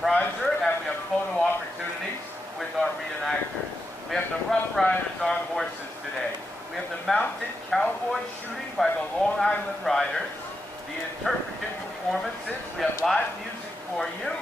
reprisers, and we have photo opportunities with our reenactors. We have the Rough Riders on horses today. We have the mounted cowboy shooting by the Long Island Riders, the interpretive performances. We have live music for you.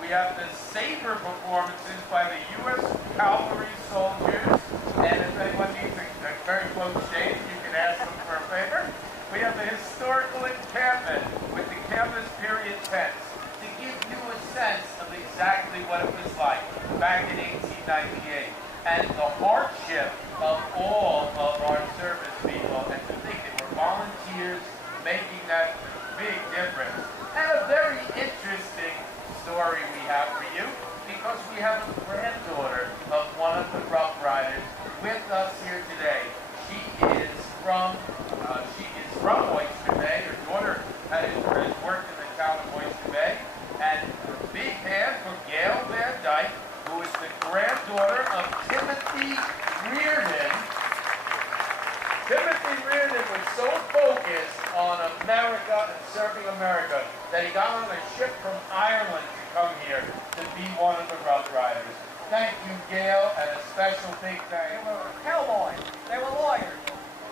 We have the saber performances by the U.S. Cavalry soldiers. And if anyone needs a very close shave, you can ask them for a favor. We have the historical encampment with the canvas period tents to give you a sense of exactly what it was like back in 1898 and the hardship of all of our service people, and to think they were volunteers making that big difference. And a very interesting story we have for you, because we have a granddaughter of one of the Rough Riders with us here today. She is from Oyster Bay. Her daughter has worked in the town of Oyster Bay. And a big hand for Gail Van Dyke, who is the granddaughter of Timothy Reardon. Timothy Reardon was so focused on America and serving America that he got on a ship from Ireland to come here to be one of the Rough Riders. Thank you, Gail, and a special big thank you. They were cowboys. They were lawyers.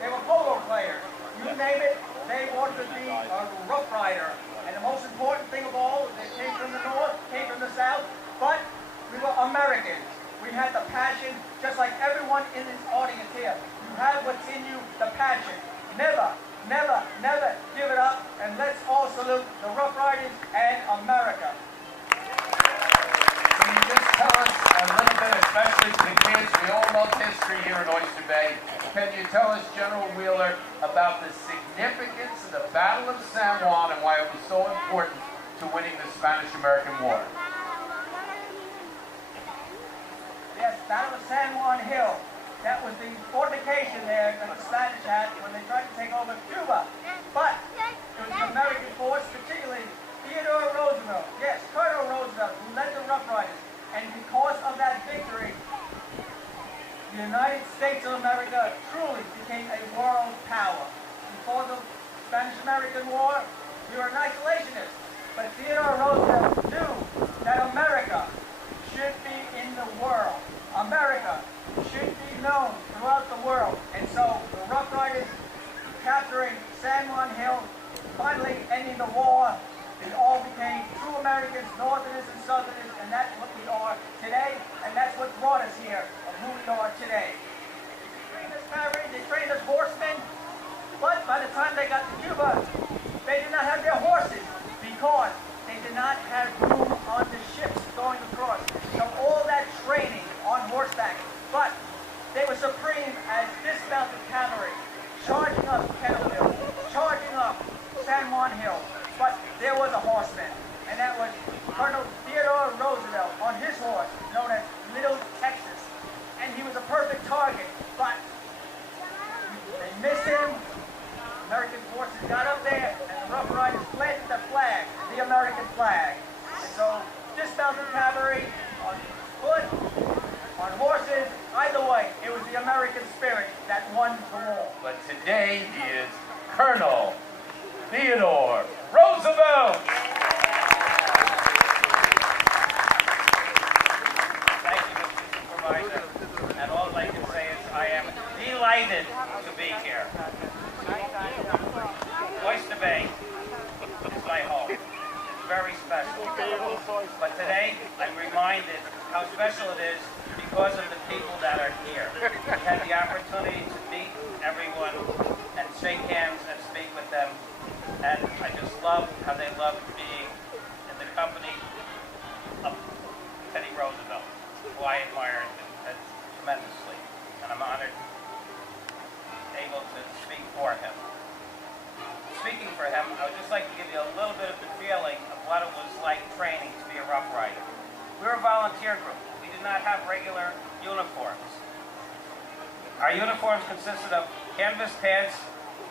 They were polo players. You name it, they wanted to be a Rough Rider. And the most important thing of all, they came from the north, came from the south, but we were Americans. We had the passion, just like everyone in this audience here. You have what's in you, the passion. Never, never, never give it up. And let's all salute the Rough Riders and America. Can you just tell us a little bit, especially to the kids, we all love history here in Oyster Bay. Can you tell us, General Wheeler, about the significance of the Battle of San Juan and why it was so important to winning the Spanish-American War? Yes, Battle of San Juan Hill. That was the fortification there that the Spanish had when they tried to take over Cuba. But it was the American force, particularly Theodore Roosevelt, yes, Colonel Roosevelt, who led the Rough Riders. And because of that victory, the United States of America truly became a world power. Before the Spanish-American War, we were an isolationist. But Theodore Roosevelt knew that America should be in the world. America should be known throughout the world. And so the Rough Riders capturing San Juan Hill, finally ending the war, we all became true Americans, Northerners and Southerners, and that's what we are today, and that's what brought us here, of who we are today. They trained us cavalry, they trained us horsemen, but by the time they got to Cuba, they did not have their horses, because they did not have room on the ships going across. So all that training on horseback, but they were supreme as dismounted cavalry, charging up Kettle Hill, charging up San Juan Hill. But there was a horseman, and that was Colonel Theodore Roosevelt on his horse, known as Little Texas. And he was a perfect target, but they missed him. American forces got up there, and the Rough Riders planted the flag, the American flag. And so, dismounted cavalry, on foot, on horses, either way, it was the American spirit that won the war. But today he is Colonel Theodore Roosevelt! Thank you, Mr. Supervisor. And all I can say is I am delighted to be here. Oyster Bay is my home. It's very special. But today, I'm reminded how special it is because of the people that are here. We had the opportunity to meet everyone and shake hands and speak with them. And I just love how they love being in the company of Teddy Roosevelt, who I admire tremendously. And I'm honored able to speak for him. Speaking for him, I would just like to give you a little bit of the feeling of what it was like training to be a Rough Rider. We were a volunteer group. We did not have regular uniforms. Our uniforms consisted of canvas pants,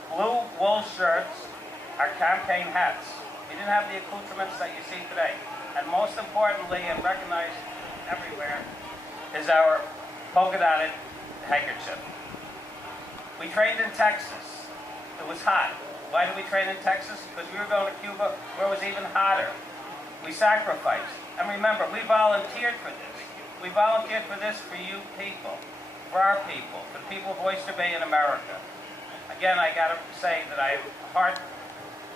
blue wool shirts, our campaign hats. We didn't have the accoutrements that you see today. And most importantly, and recognized everywhere, is our polka-dotted handkerchief. We trained in Texas. It was hot. Why did we train in Texas? Because we were going to Cuba where it was even hotter. We sacrificed. And remember, we volunteered for this. We volunteered for this for you people, for our people, for the people of Oyster Bay in America. Again, I gotta say that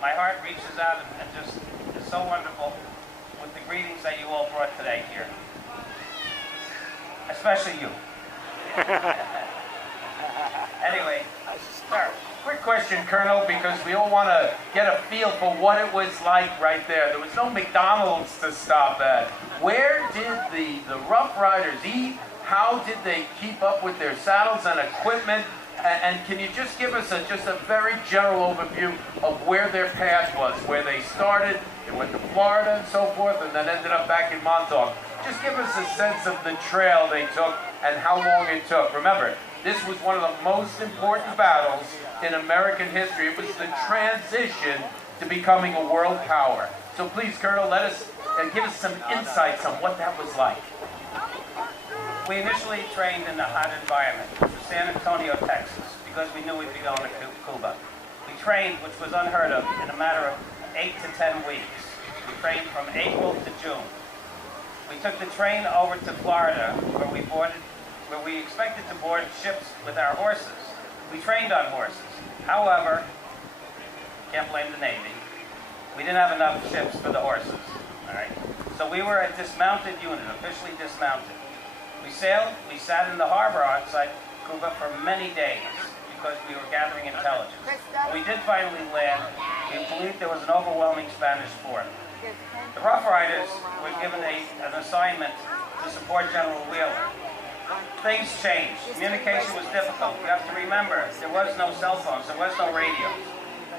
my heart reaches out and just is so wonderful with the greetings that you all brought today here. Especially you. Anyway, sir. Quick question, Colonel, because we all want to get a feel for what it was like right there. There was no McDonald's to stop at. Where did the Rough Riders eat? How did they keep up with their saddles and equipment? And can you just give us just a very general overview of where their path was, where they started, they went to Florida and so forth, and then ended up back in Montauk? Just give us a sense of the trail they took and how long it took. Remember, this was one of the most important battles in American history. It was the transition to becoming a world power. So please, Colonel, let us give us some insights on what that was like. We initially trained in a hot environment, which was San Antonio, Texas, because we knew we'd be going to Cuba. We trained, which was unheard of, in a matter of 8 to 10 weeks. We trained from April to June. We took the train over to Florida, where we expected to board ships with our horses. We trained on horses. However, can't blame the Navy. We didn't have enough ships for the horses. All right. So we were a dismounted unit, officially dismounted. We sailed. We sat in the harbor outside Cuba for many days because we were gathering intelligence. When we did finally land, we believed there was an overwhelming Spanish force. The Rough Riders were given an assignment to support General Wheeler. Things changed. Communication was difficult. You have to remember, there was no cell phones, there was no radios.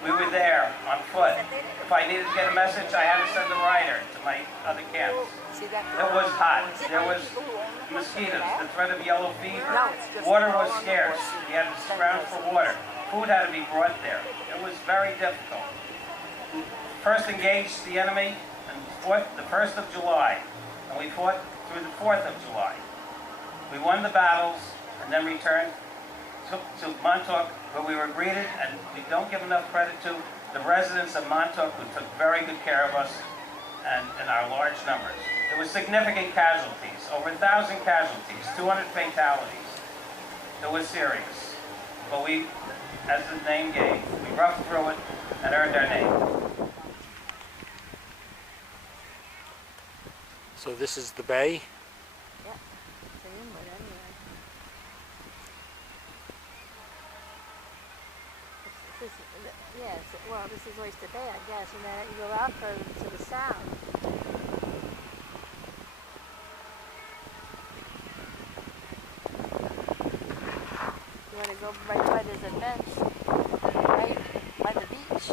We were there on foot. If I needed to get a message, I had to send a rider to my other camps. It was hot. There was mosquitoes, the threat of yellow fever. Water was scarce. You had to scrounge for water. Food had to be brought there. It was very difficult. We first engaged the enemy on the 1st of July, and we fought through the 4th of July. We won the battles and then returned to Montauk, where we were greeted, and we don't give enough credit to the residents of Montauk, who took very good care of us and in our large numbers. There were significant casualties, over 1,000 casualties, 200 fatalities. It was serious. But we, as the name gave, we roughed through it and earned our name. So this is the bay? Yes, well, this is Oyster Bay, I guess, and then you go out further to the south. You want to go right by this bench, right by the beach.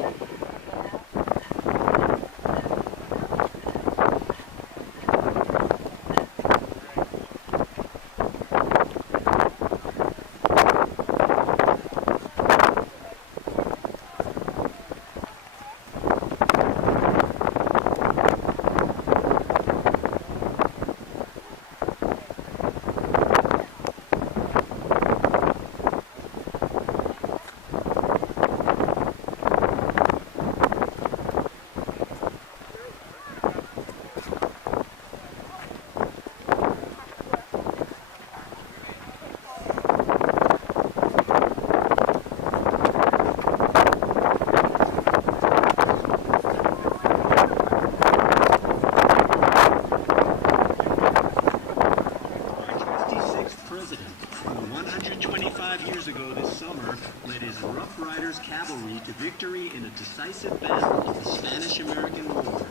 To victory in a decisive battle of the Spanish-American War.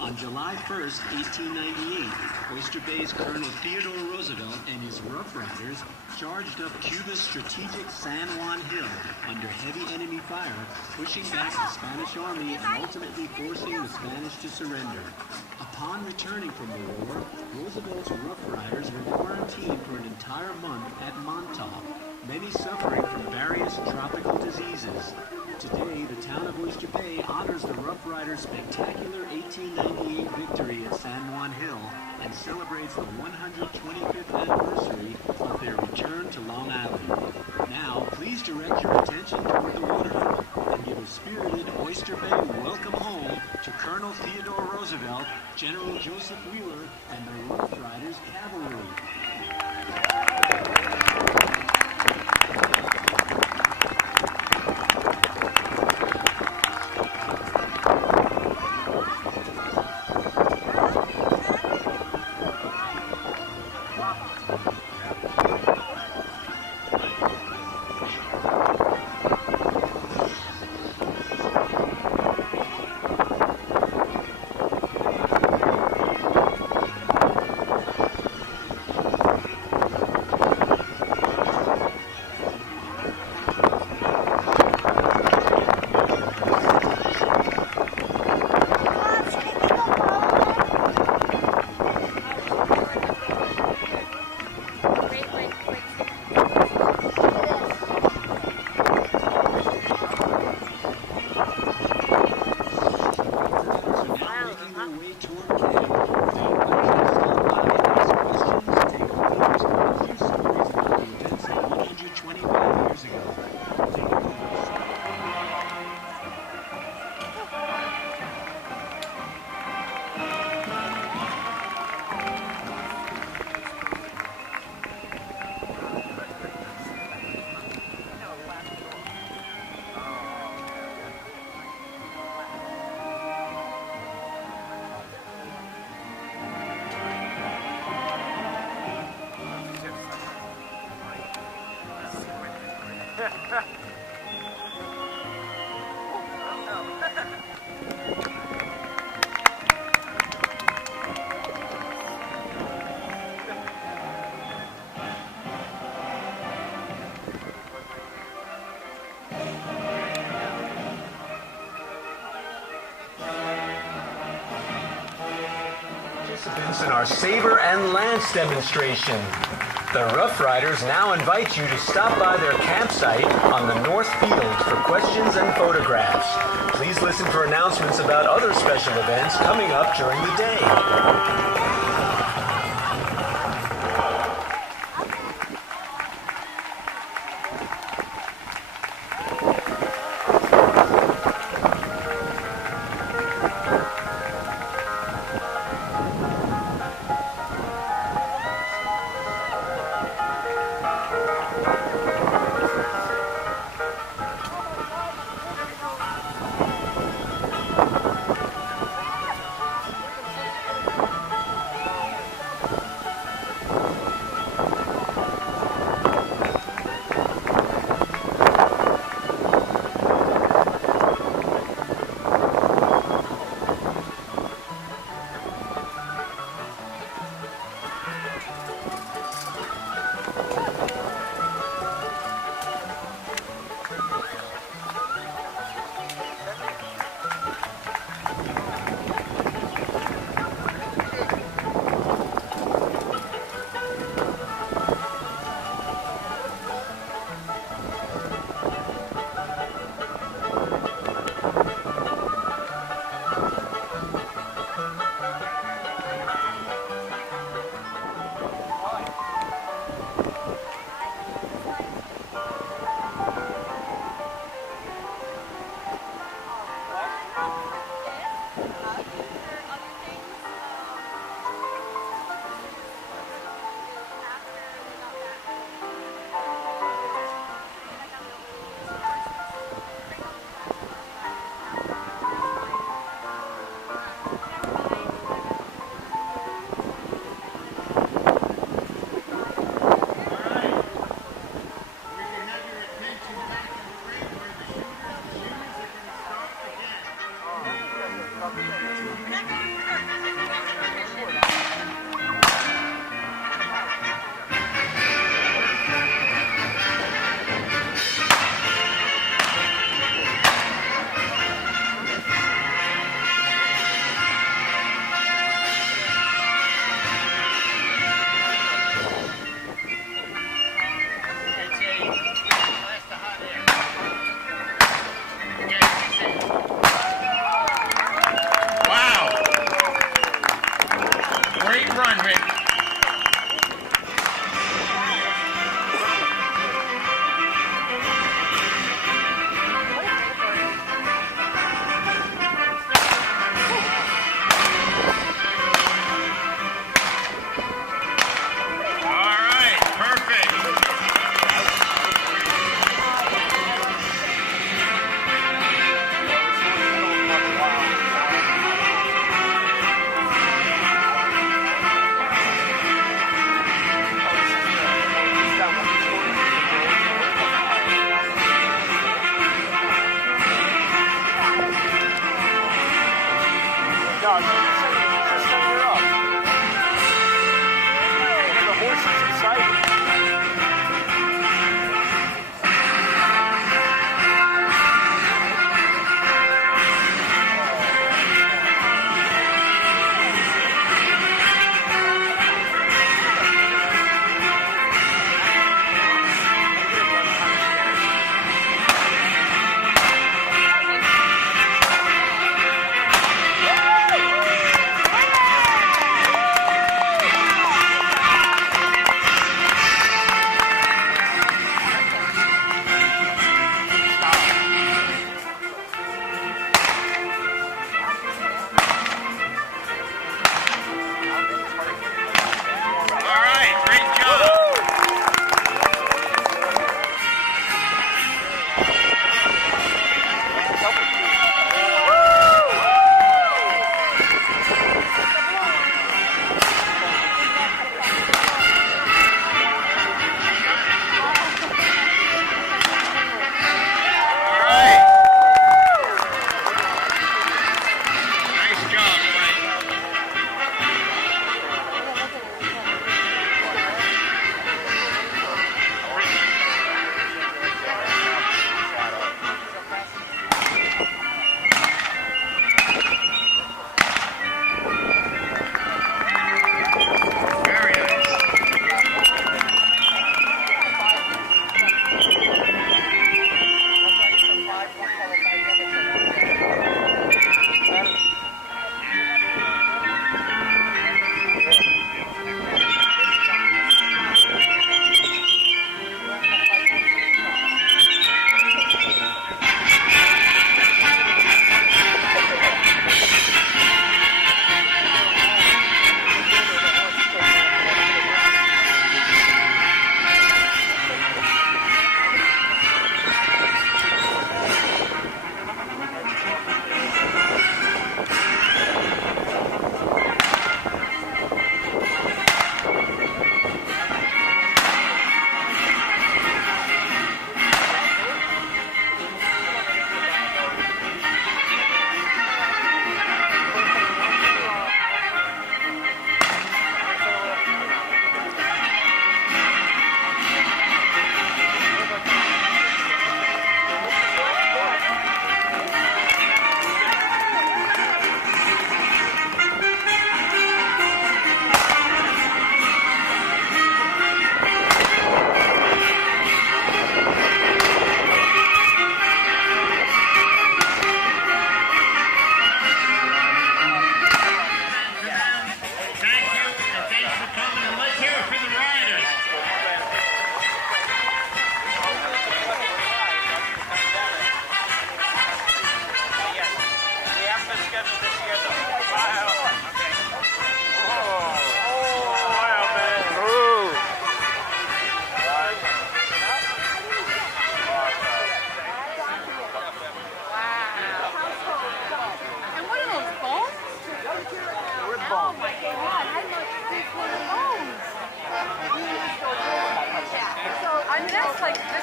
On July 1st, 1898, Oyster Bay's Colonel Theodore Roosevelt and his Rough Riders charged up Cuba's strategic San Juan Hill under heavy enemy fire, pushing back the Spanish army and ultimately forcing the Spanish to surrender. Upon returning from the war, Roosevelt's Rough Riders were quarantined for an entire month at Montauk, many suffering from various tropical diseases. Today, the town of Oyster Bay honors the Rough Riders' spectacular 1898 victory at San Juan Hill and celebrates the 125th anniversary of their return to Long Island. Now, please direct your attention toward the waterfront and give a spirited Oyster Bay welcome home to Colonel Theodore Roosevelt, General Joseph Wheeler, and the Rough Riders Cavalry. Participants in our Saber and Lance demonstration. The Rough Riders now invite you to stop by their campsite on the North Field for questions and photographs. Please listen for announcements about other special events coming up during the day.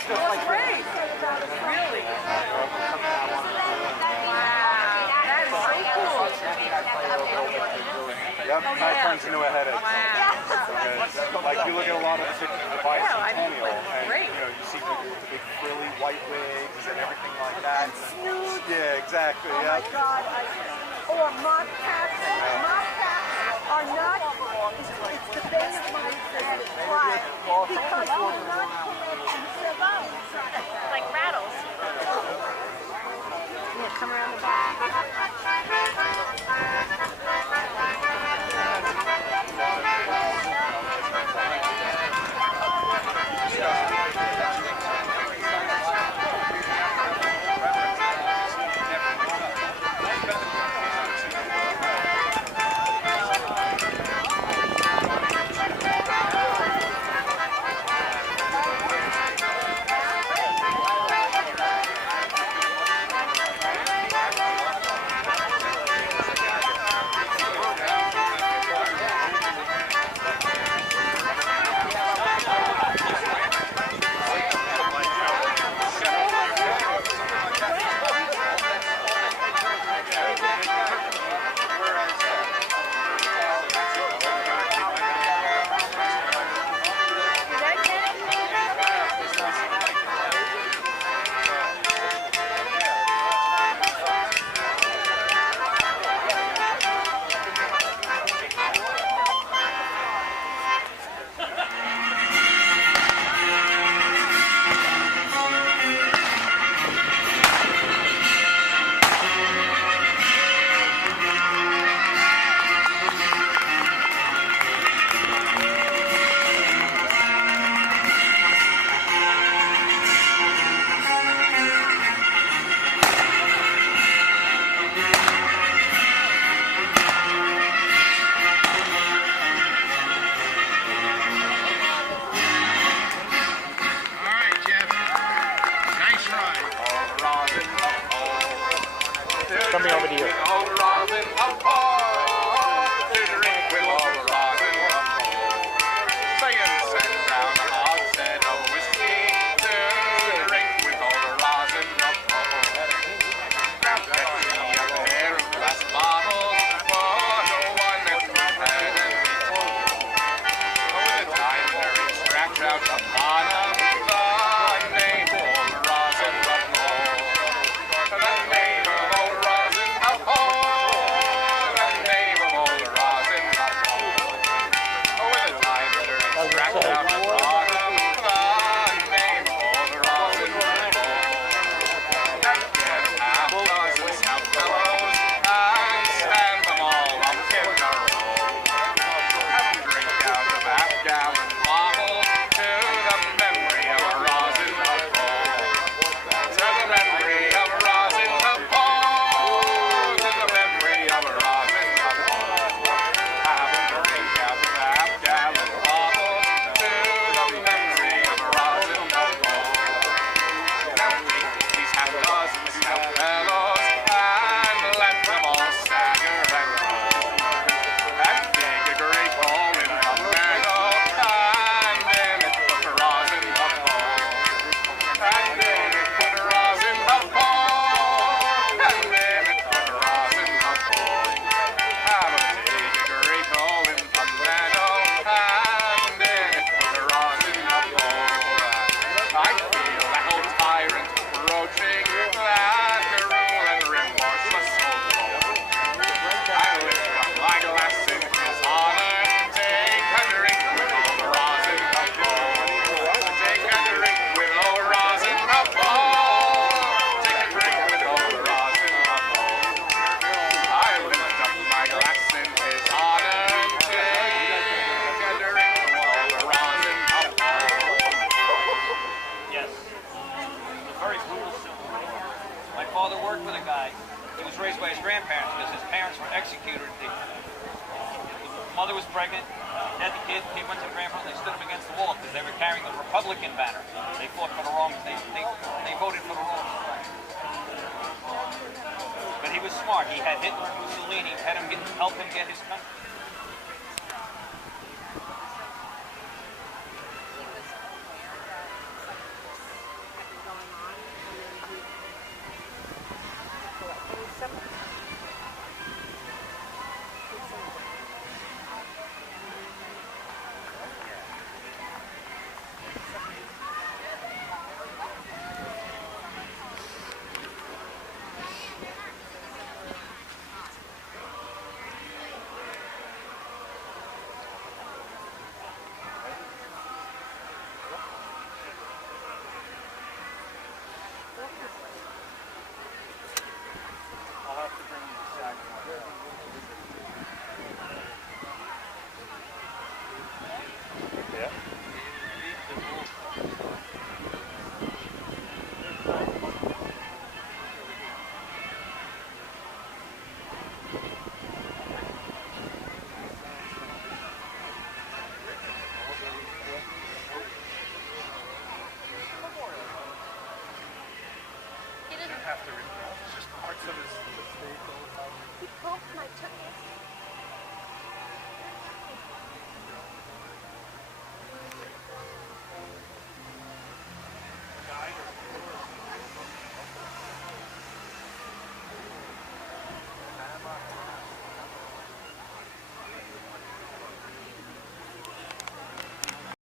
That's great. Really? Wow. That is so cool. Yep, my turns into a headache. Wow. Because, like, you look at a lot of the bicentennial, and great. you know, you see people with the big frilly white wigs and everything like that. Yeah, exactly. Oh Yeah. my God! Or mock caps. Mock caps are not. It's the bane of my existence. Why? Because you are not correct and survive. Like rattles. Yeah, come around the back. Coming over to you. Mother was pregnant, had the kid, he went to the grandfather, they stood him against the wall because they were carrying the Republican banner. They fought for the wrong, they voted for the wrong. But he was smart. He had Hitler and Mussolini, help him get his country.